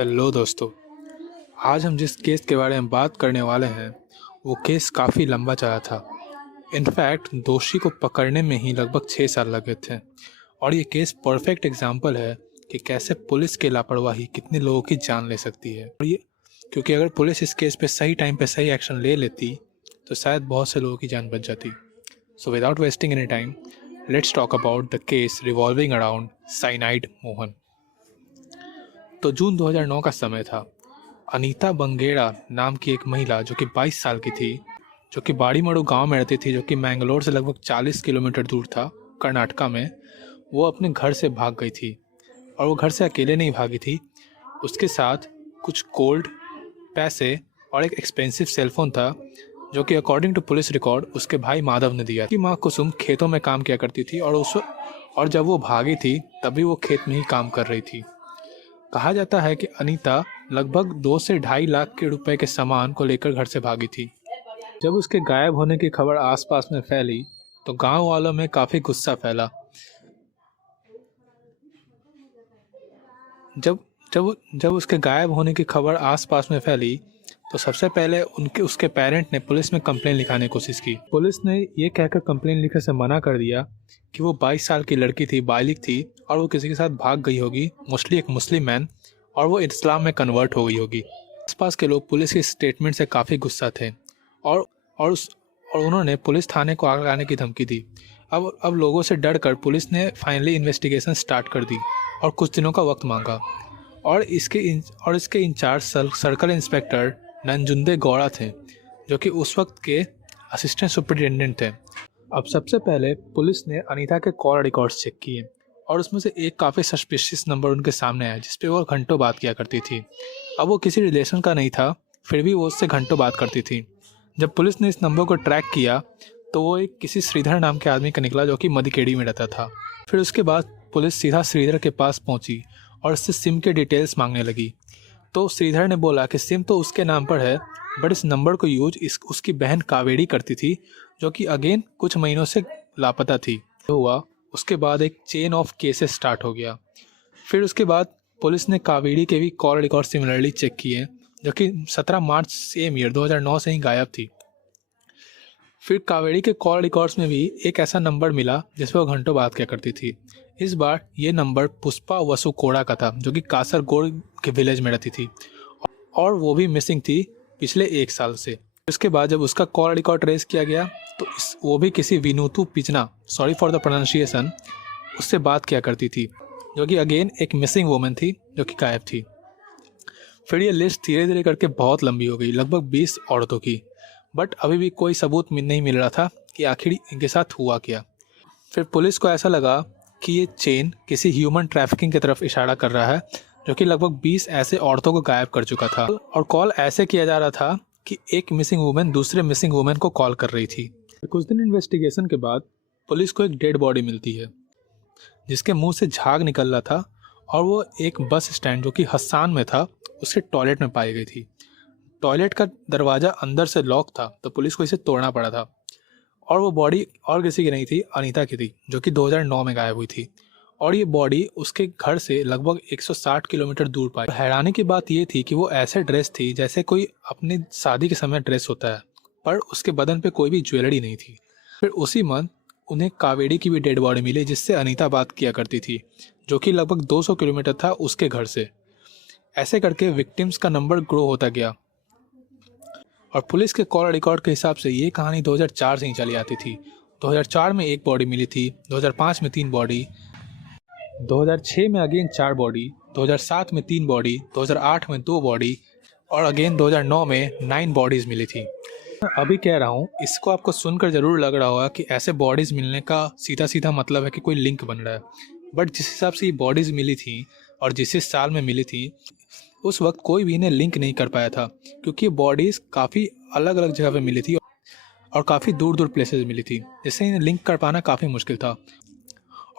Hello दोस्तों। आज हम जिस केस के बारे में बात करने वाले हैं वो केस काफ़ी लंबा चला था। इनफैक्ट दोषी को पकड़ने में ही लगभग 6 साल लगे थे। और ये केस परफेक्ट एग्जाम्पल है कि कैसे पुलिस की लापरवाही कितने लोगों की जान ले सकती है। और ये क्योंकि अगर पुलिस इस केस पे सही टाइम पे सही एक्शन ले लेती तो शायद बहुत से लोगों की जान बच जाती। So without wasting any time, let's talk about the case revolving around cyanide Mohan. तो जून 2009 का समय था। अनीता बंगेड़ा नाम की एक महिला जो कि 22 साल की थी, जो कि बाड़ीमड़ू गांव में रहती थी, जो कि मैंगलोर से लगभग 40 किलोमीटर दूर था, कर्नाटका में। वो अपने घर से भाग गई थी और वो घर से अकेले नहीं भागी थी। उसके साथ कुछ गोल्ड, पैसे और एक एक्सपेंसिव सेलफोन था, जो कि अकॉर्डिंग टू पुलिस रिकॉर्ड उसके भाई माधव ने दिया। उसकी माँ कुसुम खेतों में काम किया करती थी और जब वो भागी थी तभी वो खेत में ही काम कर रही थी। कहा जाता है कि अनीता लगभग 2 से 2.5 लाख के रुपए के सामान को लेकर घर से भागी थी। जब उसके गायब होने की खबर आसपास में फैली तो गांव वालों में काफ़ी गुस्सा फैला। जब जब जब उसके गायब होने की खबर आसपास में फैली तो सबसे पहले उसके पेरेंट ने पुलिस में कंप्लेन लिखाने की कोशिश की। पुलिस ने ये कहकर कंप्लेन लिखने से मना कर दिया कि वो 22 साल की लड़की थी, बालिग थी और वो किसी के साथ भाग गई होगी, मोस्टली एक मुस्लिम मैन, और वो इस्लाम में कन्वर्ट हो गई होगी। आसपास के लोग पुलिस के स्टेटमेंट से काफ़ी गुस्सा थे और और उस और उन्होंने पुलिस थाने को आग लगाने की धमकी दी। अब लोगों से डर कर पुलिस ने फाइनली इन्वेस्टिगेशन स्टार्ट कर दी और कुछ दिनों का वक्त मांगा। और इसके इंचार्ज सर्कल इंस्पेक्टर नंजुंदे गौड़ा थे, जो कि उस वक्त के असिस्टेंट सुपरिटेंडेंट थे। अब सबसे पहले पुलिस ने अनीता के कॉल रिकॉर्ड्स चेक किए और उसमें से एक काफ़ी सस्पिशियस नंबर उनके सामने आया, जिस पे वो घंटों बात किया करती थी। अब वो किसी रिलेशन का नहीं था, फिर भी वो उससे घंटों बात करती थी। जब पुलिस ने इस नंबर को ट्रैक किया तो वो एक किसी श्रीधर नाम के आदमी का निकला, जो कि मदिकेड़ी में रहता था। फिर उसके बाद पुलिस सीधा श्रीधर के पास पहुंची और उससे सिम के डिटेल्स मांगने लगी। तो श्रीधर ने बोला कि सिम तो उसके नाम पर है, बट इस नंबर को यूज उसकी बहन कावेरी करती थी, जो कि अगेन कुछ महीनों से लापता थी। तो हुआ उसके बाद एक चेन ऑफ केसेस स्टार्ट हो गया। फिर उसके बाद पुलिस ने कावेरी के भी कॉल रिकॉर्ड सिमिलरली चेक किए, जो कि 17 मार्च सेम ईयर 2009 से ही गायब थी। फिर कावेरी के कॉल रिकॉर्ड्स में भी एक ऐसा नंबर मिला जिस पर वो घंटों बात किया करती थी। इस बार ये नंबर पुष्पा वसुकोड़ा का था, जो कि कासरगोड के विलेज में रहती थी और वो भी मिसिंग थी पिछले 1 साल से। उसके बाद जब उसका कॉल रिकॉर्ड ट्रेस किया गया तो वो भी किसी विनूतू पिचना, सॉरी फॉर द प्रोनाउंसिएशन, उससे बात किया करती थी, जो कि अगेन एक मिसिंग वुमेन थी, जो कि गायब थी। फिर ये लिस्ट धीरे धीरे करके बहुत लंबी हो गई, लगभग 20 औरतों की। बट अभी भी कोई सबूत नहीं मिल रहा था कि आखिर इनके साथ हुआ क्या। फिर पुलिस को ऐसा लगा कि ये चेन किसी ह्यूमन ट्रैफिकिंग की तरफ इशारा कर रहा है, जो कि लगभग 20 ऐसे औरतों को गायब कर चुका था। और कॉल ऐसे किया जा रहा था कि एक मिसिंग वुमेन दूसरे मिसिंग वुमेन को कॉल कर रही थी। कुछ दिन इन्वेस्टिगेशन के बाद पुलिस को एक डेड बॉडी मिलती है, जिसके मुंह से झाग निकल रहा था, और वो एक बस स्टैंड जो कि हस्सान में था उसके टॉयलेट में पाई गई थी। टॉयलेट का दरवाज़ा अंदर से लॉक था, तो पुलिस को इसे तोड़ना पड़ा था। और वो बॉडी और किसी की नहीं थी, अनीता की थी, जो कि 2009 में गायब हुई थी। और ये बॉडी उसके घर से लगभग 160 किलोमीटर दूर पाई। हैरानी की बात ये थी कि वो ऐसे ड्रेस थी जैसे कोई अपनी शादी के समय ड्रेस होता है, पर उसके बदन पे कोई भी ज्वेलरी नहीं थी। फिर उसी मंथ उन्हें कावेरी की भी डेड बॉडी मिली, जिससे अनीता बात किया करती थी, जो कि लगभग 200 किलोमीटर था उसके घर से। ऐसे करके विक्टिम्स का नंबर ग्रो होता गया। और पुलिस के कॉल रिकॉर्ड के हिसाब से ये कहानी 2004 से ही चली आती थी। 2004 में 1 बॉडी मिली थी, 2005 में 3 बॉडी, 2006 में अगेन 4 बॉडी, 2007 में 3 बॉडी, 2008 में 2 बॉडी और अगेन 2009 में 9 बॉडीज़ मिली थी। अभी कह रहा हूँ, इसको आपको सुनकर ज़रूर लग रहा होगा कि ऐसे बॉडीज़ मिलने का सीधा सीधा मतलब है कि कोई लिंक बन रहा है। बट जिस हिसाब से ये बॉडीज़ मिली थी और जिस साल में मिली थी, उस वक्त कोई भी इन्हें लिंक नहीं कर पाया था, क्योंकि ये बॉडीज़ काफ़ी अलग अलग जगह पे मिली थी और काफ़ी दूर दूर प्लेसेस मिली थी, जिससे इन्हें लिंक कर पाना काफ़ी मुश्किल था।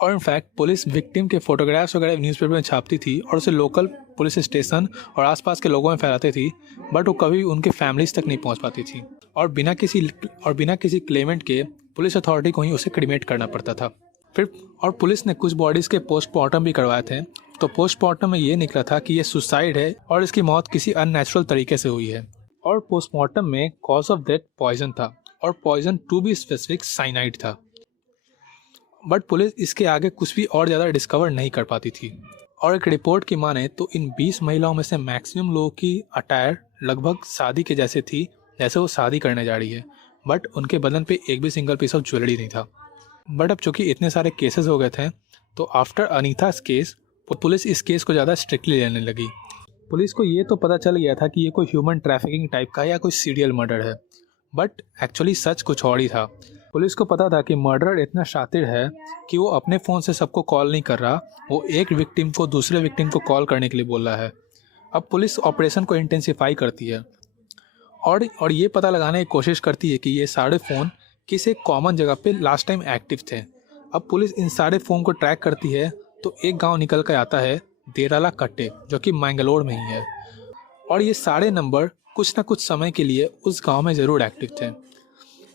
और इनफैक्ट पुलिस विक्टिम के फोटोग्राफ्स वगैरह न्यूज़पेपर में छापती थी और उसे लोकल पुलिस स्टेशन और आसपास के लोगों में फैलाती थी, बट वो कभी उनके फैमिलीज तक नहीं पहुंच पाती थी और बिना किसी क्लेमेंट के पुलिस अथॉरिटी को ही उसे क्रिमेट करना पड़ता था। फिर और पुलिस ने कुछ बॉडीज़ के पोस्टमार्टम भी करवाए थे, तो पोस्टमार्टम में ये निकला था कि ये सुसाइड है और इसकी मौत किसी अननेचुरल तरीके से हुई है। और पोस्टमार्टम में कॉज ऑफ डेथ पॉइजन था और poison to be specific cyanide था। बट पुलिस इसके आगे कुछ भी और ज़्यादा डिस्कवर नहीं कर पाती थी। और एक रिपोर्ट की माने तो इन 20 महिलाओं में से मैक्सिमम लोगों की अटायर लगभग शादी के जैसे थी, जैसे वो शादी करने जा रही है, बट उनके बदन पे एक भी सिंगल पीस ऑफ ज्वेलरी नहीं था। बट अब चूंकि इतने सारे केसेस हो गए थे तो आफ्टर अनीता's केस पुलिस इस केस को ज़्यादा स्ट्रिक्टली लेने लगी। पुलिस को ये तो पता चल गया था कि ये कोई ह्यूमन ट्रैफिकिंग टाइप का या कोई सीरियल मर्डर है, बट एक्चुअली सच कुछ और ही था। पुलिस को पता था कि मर्डरर इतना शातिर है कि वो अपने फ़ोन से सबको कॉल नहीं कर रहा, वो एक विक्टिम को दूसरे विक्टिम को कॉल करने के लिए बोल रहा है। अब पुलिस ऑपरेशन को इंटेंसिफाई करती है और ये पता लगाने की कोशिश करती है कि ये सारे फ़ोन किस एक कॉमन जगह पे लास्ट टाइम एक्टिव थे। अब पुलिस इन सारे फ़ोन को ट्रैक करती है तो एक गांव निकल कर आता है देराला कट्टे, जो कि मैंगलोर में ही है। और ये सारे नंबर कुछ ना कुछ समय के लिए उस गांव में ज़रूर एक्टिव थे।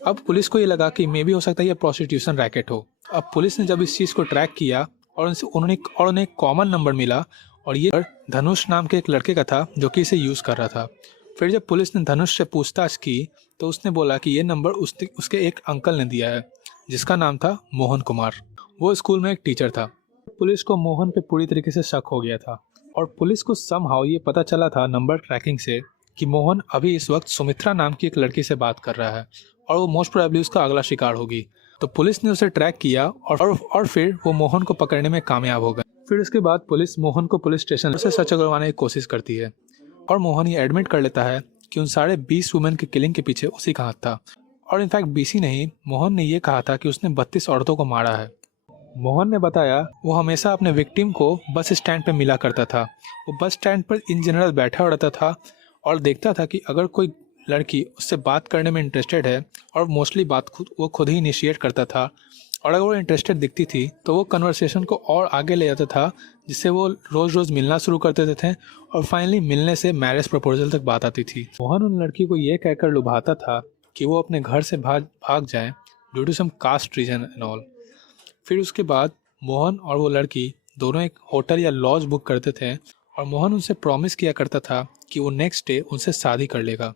अब पुलिस को ये लगा कि मे भी हो सकता है ये प्रोस्टिट्यूशन रैकेट हो। अब पुलिस ने जब इस चीज़ को ट्रैक किया और उन्हें एक कॉमन नंबर मिला और ये धनुष नाम के एक लड़के का था जो कि इसे यूज़ कर रहा था। फिर जब पुलिस ने धनुष से पूछताछ की तो उसने बोला कि ये नंबर उसके एक अंकल ने दिया है जिसका नाम था मोहन कुमार। वो स्कूल में एक टीचर था। पुलिस को मोहन पे पूरी तरीके से शक हो गया था और पुलिस को समहाउ ये पता चला था नंबर ट्रैकिंग से कि मोहन अभी इस वक्त सुमित्रा नाम की एक लड़की से बात कर रहा है और वो मोस्ट प्रोबेबली उसका अगला शिकार होगी। तो पुलिस ने उसे ट्रैक किया और फिर वो मोहन को पकड़ने में कामयाब हो गए। फिर उसके बाद पुलिस मोहन को पुलिस स्टेशन से सच करवाने की कोशिश करती है और मोहन ये एडमिट कर लेता है कि उन सारे 20 वुमेन के किलिंग के पीछे उसी का हाथ था। और इनफैक्ट 20 ही नहीं, मोहन ने ये कहा था कि उसने 32 औरतों को मारा है। मोहन ने बताया वो हमेशा अपने विक्टिम को बस स्टैंड पर मिला करता था। वो बस स्टैंड पर इन जनरल बैठा रहता था और देखता था कि अगर कोई लड़की उससे बात करने में इंटरेस्टेड है, और मोस्टली बात वो खुद ही इनिशिएट करता था, और अगर वो इंटरेस्टेड दिखती थी तो वो कन्वर्सेशन को और आगे ले जाता था, जिससे वो रोज़ रोज़ मिलना शुरू कर देते थे और फाइनली मिलने से मैरिज प्रपोजल तक बात आती थी। मोहन उन लड़की को ये कहकर लुभाता था कि वो अपने घर से भाग जाएं due to some caste reason and all. फिर उसके बाद मोहन और वो लड़की दोनों एक होटल या लॉज बुक करते थे और मोहन उनसे प्रॉमिस किया करता था कि वो नेक्स्ट डे उनसे शादी कर लेगा।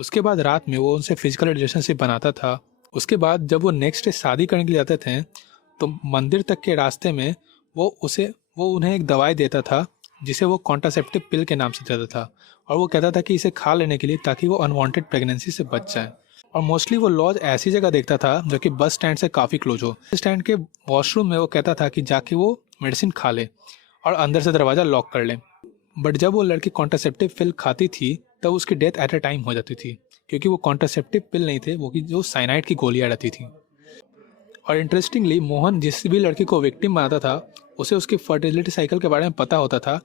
उसके बाद रात में वो उनसे फिजिकल रिलेशनशिप बनाता था। उसके बाद जब वो नेक्स्ट डे शादी करने के लिए जाते थे तो मंदिर तक के रास्ते में वो उन्हें एक दवाई देता था जिसे वो कॉन्ट्रासेप्टिव पिल के नाम से देता था और वो कहता था कि इसे खा लेने के लिए ताकि वो अनवांटेड प्रेगनेंसी से बच जाए। और मोस्टली वो लॉज ऐसी जगह देखता था जो कि बस स्टैंड से काफ़ी क्लोज हो। बस स्टैंड के वॉशरूम में वो कहता था कि जाके वो मेडिसिन खा ले और अंदर से दरवाज़ा लॉक कर ले। बट जब वो लड़की कॉन्ट्रासेप्टिव पिल खाती थी तब उसकी डेथ एट अ टाइम हो जाती थी, क्योंकि वो कॉन्ट्रासेप्टिव पिल नहीं थे, वो कि जो साइनाइड की गोलियां रहती थी। और इंटरेस्टिंगली मोहन जिस भी लड़की को विक्टिम बनाता था उसे उसकी फर्टिलिटी साइकिल के बारे में पता होता था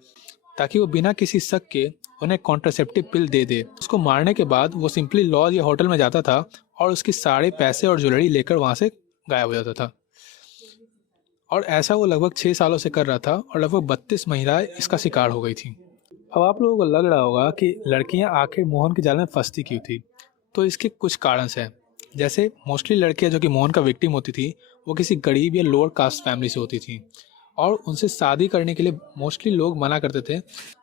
ताकि वो बिना किसी शक के उन्हें कॉन्ट्रासेप्टिव पिल दे दे। उसको मारने के बाद वो सिंपली लॉज या होटल में जाता था और उसके सारे पैसे और ज्वेलरी लेकर वहाँ से गायब हो जाता था। और ऐसा वो लगभग 6 सालों से कर रहा था और लगभग 32 महिलाएं इसका शिकार हो गई थी। अब आप लोगों को लग रहा होगा कि लड़कियां आखिर मोहन के जाल में फंसती क्यों थी। तो इसके कुछ कारण हैं। जैसे मोस्टली लड़कियां जो कि मोहन का विक्टिम होती थी वो किसी गरीब या लोअर कास्ट फैमिली से होती थी और उनसे शादी करने के लिए मोस्टली लोग मना करते थे।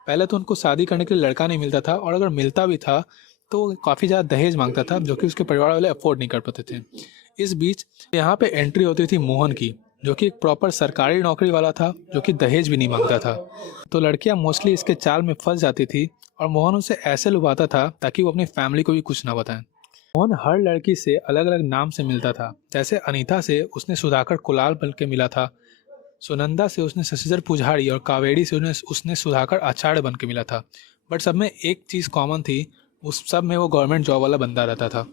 पहले तो उनको शादी करने के लिए लड़का नहीं मिलता था और अगर मिलता भी था तो वो काफ़ी ज़्यादा दहेज मांगता था जो कि उसके परिवार वाले अफोर्ड नहीं कर पाते थे। इस बीच यहाँ पे एंट्री होती थी मोहन की, जो कि एक प्रॉपर सरकारी नौकरी वाला था जो कि दहेज भी नहीं मांगता था। तो लड़कियां मोस्टली इसके चाल में फंस जाती थी और मोहन उसे ऐसे लुभाता था ताकि वो अपनी फैमिली को भी कुछ ना बताएं। मोहन हर लड़की से अलग अलग नाम से मिलता था। जैसे अनीता से उसने सुधाकर कुलाल बन के मिला था, सुनंदा से उसने शशिधर पुजारी और कावेरी से उसने सुधाकर आचार्य बन के मिला था। बट सब में एक चीज़ कॉमन थी, उस सब में वो गवर्नमेंट जॉब वाला बंदा रहता था।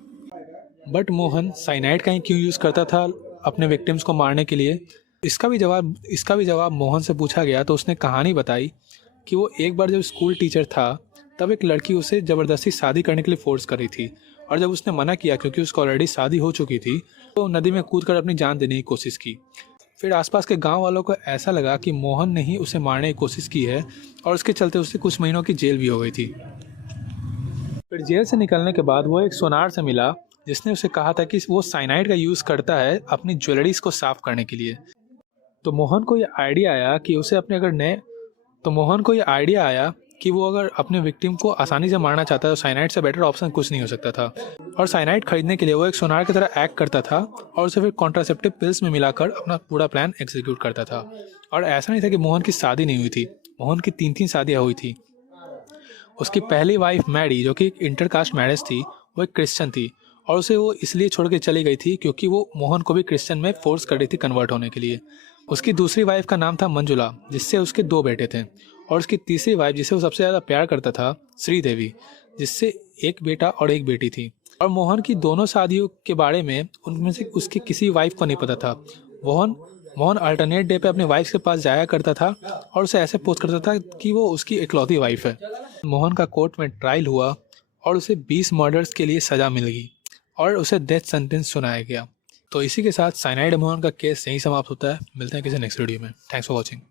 बट मोहन साइनाइड का ही क्यों यूज़ करता था अपने विक्टिम्स को मारने के लिए, इसका भी जवाब मोहन से पूछा गया तो उसने कहानी बताई कि वो एक बार जब स्कूल टीचर था तब एक लड़की उसे ज़बरदस्ती शादी करने के लिए फोर्स कर रही थी और जब उसने मना किया क्योंकि उसको ऑलरेडी शादी हो चुकी थी तो नदी में कूदकर अपनी जान देने की कोशिश की। फिर आसपास के गांव वालों को ऐसा लगा कि मोहन ने ही उसे मारने की कोशिश की है और उसके चलते उसे कुछ महीनों की जेल भी हो गई थी। फिर जेल से निकलने के बाद वो एक सोनार से मिला जिसने उसे कहा था कि वो साइनाइड का यूज़ करता है अपनी ज्वेलरीज को साफ करने के लिए। तो मोहन को ये आइडिया आया कि उसे अपने अगर नए तो मोहन को ये आइडिया आया कि वो अगर अपने विक्टिम को आसानी से मारना चाहता है तो साइनाइड से बेटर ऑप्शन कुछ नहीं हो सकता था। और साइनाइड खरीदने के लिए वो एक सोनार की तरह एक्ट करता था और उसे फिर कॉन्ट्रासेप्टिव पिल्स में मिलाकर अपना पूरा प्लान एग्जीक्यूट करता था। और ऐसा नहीं था कि मोहन की शादी नहीं हुई थी, मोहन की 3 शादियाँ हुई थी। उसकी पहली वाइफ मैरी, जो कि एक इंटरकास्ट मैरिज थी, वो एक क्रिश्चियन थी और उसे वो इसलिए छोड़ के चली गई थी क्योंकि वो मोहन को भी क्रिश्चियन में फोर्स कर रही थी कन्वर्ट होने के लिए। उसकी दूसरी वाइफ का नाम था मंजुला, जिससे उसके 2 बेटे थे। और उसकी तीसरी वाइफ, जिसे वो सबसे ज़्यादा प्यार करता था, श्रीदेवी, जिससे 1 बेटा और 1 बेटी थी। और मोहन की दोनों शादियों के बारे में उनमें से उसकी किसी वाइफ को नहीं पता था। मोहन मोहन अल्टरनेट डे पे अपने वाइफ के पास जाया करता था और उसे ऐसे पोस्ट करता था कि वो उसकी इकलौती वाइफ है। मोहन का कोर्ट में ट्रायल हुआ और उसे 20 मर्डर्स के लिए सज़ा मिल गई और उसे डेथ सेंटेंस सुनाया गया। तो इसी के साथ साइनाइड मोहन का केस यहीं समाप्त होता है। मिलते हैं किसी नेक्स्ट वीडियो में। Thanks for watching.